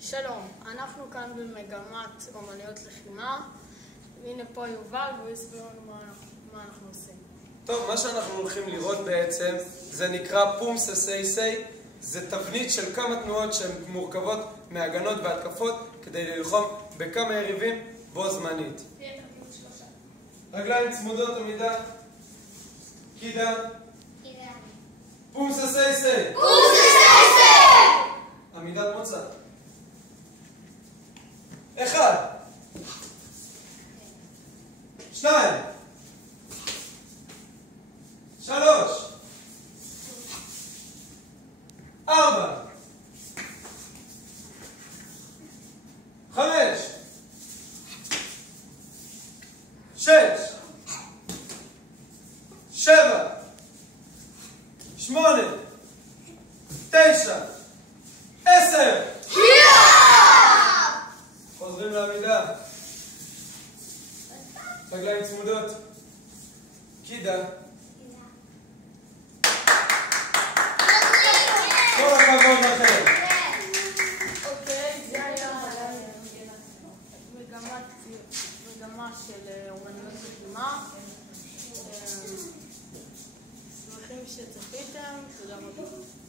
שלום, אנחנו כאן במגמת אומנויות לחימה. הנה פה יובל והוא יסביר לנו מה אנחנו עושים. טוב, מה שאנחנו הולכים לראות בעצם זה נקרא פומסה סייסי. זה תבנית של כמה תנועות שהן מורכבות מהגנות והתקפות כדי ללחום בכמה יריבים בו זמנית. רגליים צמודות עמידה. קידה. פומסה סייסי. עמידת מוצא. 1 2 3 4 5 6 7 8 9 10 חוזרים לעמידה. רגליים צמודות. קידה. כל הכבוד לכם. אוקיי, זה היה מגמה של אומנויות לחימה. שמחים שצפיתם, תודה רבה.